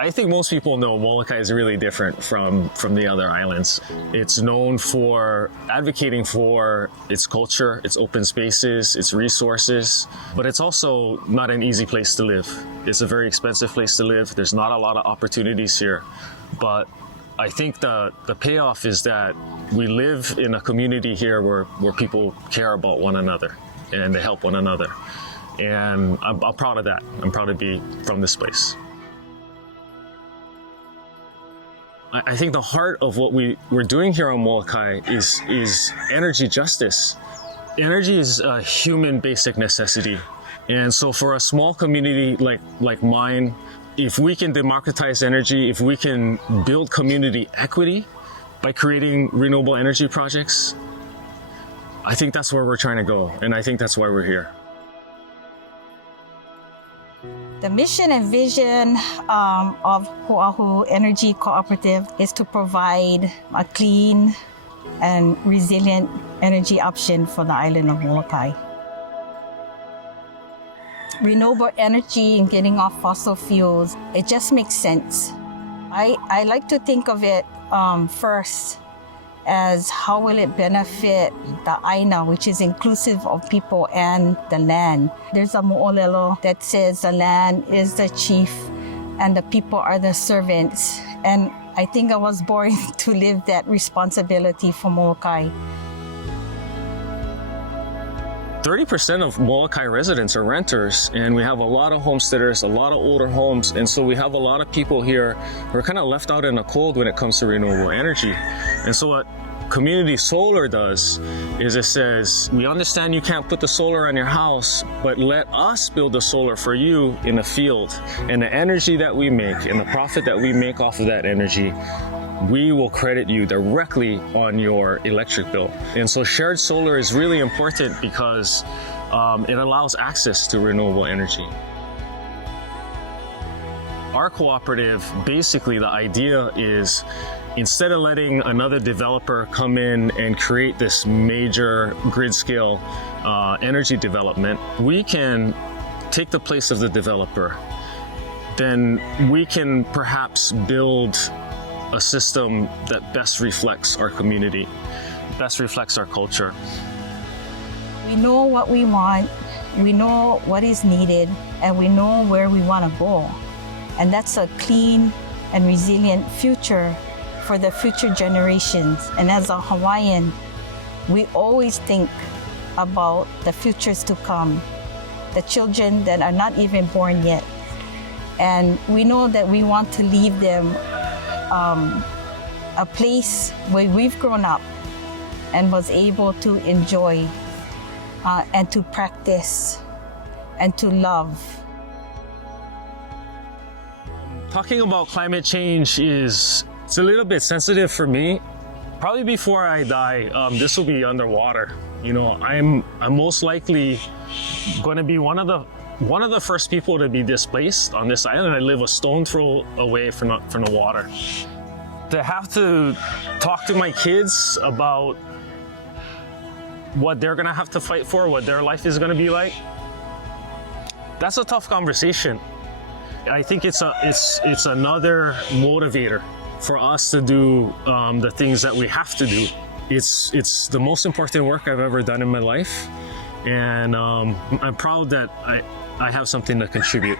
I think most people know Molokai is really different from the other islands. It's known for advocating for its culture, its open spaces, its resources, but it's also not an easy place to live. It's a very expensive place to live. There's not a lot of opportunities here, but I think the payoff is that we live in a community here where people care about one another and they help one another. And I'm proud of that. I'm proud to be from this place. I think the heart of what we're doing here on Molokai is energy justice. Energy is a human basic necessity. And so for a small community like mine, if we can democratize energy, if we can build community equity by creating renewable energy projects, I think that's where we're trying to go. And I think that's why we're here. The mission and vision of Hoʻāhu Energy Cooperative is to provide a clean and resilient energy option for the island of Molokai. Renewable energy and getting off fossil fuels, it just makes sense. I like to think of it first as how will it benefit the aina, which is inclusive of people and the land. There's a mo'olelo that says the land is the chief and the people are the servants. And I think I was born to live that responsibility for Molokai. 30% of Molokai residents are renters, and we have a lot of homesteaders, a lot of older homes, and so we have a lot of people here who are kind of left out in the cold when it comes to renewable energy. And so what community solar does is it says, we understand you can't put the solar on your house, but let us build the solar for you in the field. And the energy that we make and the profit that we make off of that energy, we will credit you directly on your electric bill. And so shared solar is really important because it allows access to renewable energy. Our cooperative, basically the idea is, instead of letting another developer come in and create this major grid scale energy development, we can take the place of the developer. Then we can perhaps build a system that best reflects our community, best reflects our culture. We know what we want, we know what is needed, and we know where we want to go. And that's a clean and resilient future for the future generations. And as a Hawaiian, we always think about the futures to come, the children that are not even born yet. And we know that we want to leave them a place where we've grown up and was able to enjoy and to practice and to love. Talking about climate change it's a little bit sensitive for me. Probably before I die, this will be underwater. You know, I'm most likely going to be one of the first people to be displaced on this island. I live a stone throw away from the water. To have to talk to my kids about what they're gonna have to fight for, what their life is gonna be like, that's a tough conversation. I think it's another motivator for us to do the things that we have to do. It's the most important work I've ever done in my life, and I'm proud that I have something to contribute.